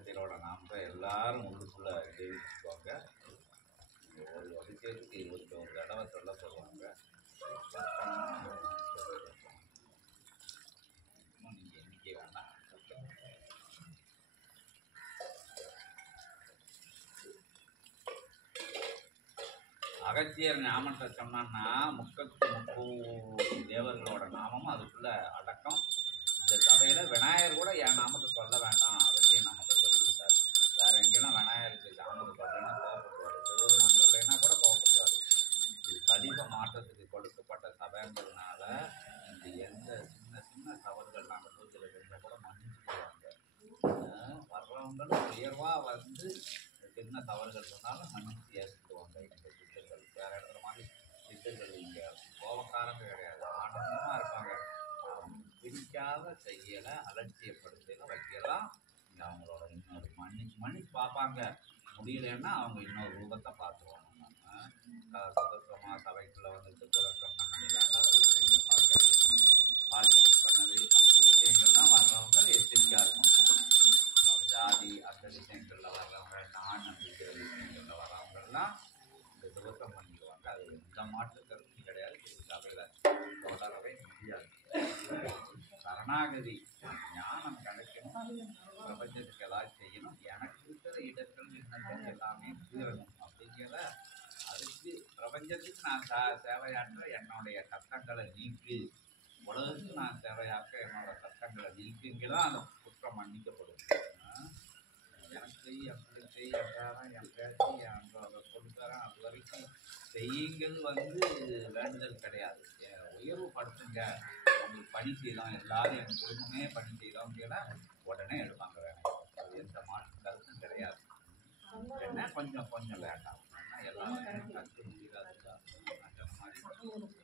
அகத்தியரோட நாமத்தை எல்லாரும் உள்ளுக்குள்ளே ஜெயிச்சுக்குவாங்க. ஒரு அபிஷேகத்துக்கு 21 தடவை சொல்ல சொல்லுவாங்க. நீங்கள் எண்ணிக்கை வேண்டாம். அகத்தியர் நாமத்தை சொன்னான்னா 33 தேவர்களோட நாமமும் அதுக்குள்ள அடக்கம். இந்த சபையில் விநாயகர் கூட என் நாமத்தை சொல்ல வேண்டாம், அகத்திய நாமத்தை சொல்லிட்டாரு. வேற எங்கேயும் விநாயகருக்கு நாமத்தை சொல்லலைன்னா கோவப்படுவார், சிவபெருமான் சொல்லலைன்னா கூட கோவப்படுவார். இது கலியுக மாற்றத்துக்கு கொடுக்கப்பட்ட சபைங்கிறதுனால இந்த எந்த சின்ன சின்ன தவறுகள் நாங்கள் பூஜையில் இருந்தால் கூட மன்னிச்சுக்குவாங்க. வர்றவங்களும் உயர்வாக வந்து சின்ன தவறுகள் இருந்தாலும் மன்னிச்சு ஏற்றுக்குவாங்க. இந்த சித்தர்கள் வேறு இடத்துல மாதிரி சித்தர்கள் இங்கே கோபக்காரங்க கிடையாது, ஆனந்தமாக இருப்பாங்க. பிடிக்காத செய்யலை, அலட்சியப்படுத்தலை வைக்கலாம். இங்கே அவங்களோட இன்னொரு மன்னிச்சு பார்ப்பாங்க. முடியலைன்னா அவங்க இன்னொரு ரூபத்தை பார்த்துருவாங்க. சுதந்திரமாக சபைக்குள்ளே வந்துட்டு தொடக்கம் பண்ணது, வேண்டாத விஷயங்கள் பார்க்கறது, பாலிடிக்ஸ் பண்ணது, அப்படி விஷயங்கள்லாம் வர்றவங்க எச்சரிக்கையாக இருக்கும். ஜாதி அந்த விஷயங்களில் வர்றவங்க, நான் அப்படிங்கிற விஷயங்களில் வர்றவங்கெல்லாம் இந்த சுதந்திரம் பண்ணிடுவாங்க. அது எந்த மாற்று கருத்தும் கிடையாது. இது சபையில் தொடரவே முடியாது. சரணாகதி ஞானம் கிடைக்கணும், பிரபஞ்சத்துக்கு ஏதாவது செய்யணும், எனக்கு இருக்கிற இடர்கள் இன்னங்கள் எல்லாமே தீரணும் அப்படிங்கிற அதுக்கு பிரபஞ்சத்துக்கு நான் சேவையாற்ற என்னுடைய கஷ்டங்களை நீக்கு, உலகத்துக்கு நான் சேவையாற்ற என்னோட கஷ்டங்களை நீக்குங்கதான் அந்த குற்றம் மன்னிக்கப்படும். எனக்கு என் பிள்ளை என் பேரன் என் பேச்சு என் கொடுத்தாரன் அது வரைக்கும் செய்யுங்கள் வந்து வேண்டுதல் கிடையாது. உயர்வு படுத்துங்க, உங்களுக்கு பணி செய்தோம், எல்லாரும் என் குடும்பமே பணி செய்தோம் கேட்டால் உடனே எடுப்பாங்க வேணும். அது எந்த மாற்று கருத்தும் கிடையாது. என்ன கொஞ்சம் கொஞ்சம் வேண்டாம், எல்லாரும் கற்று முடியாது அந்த மாதிரி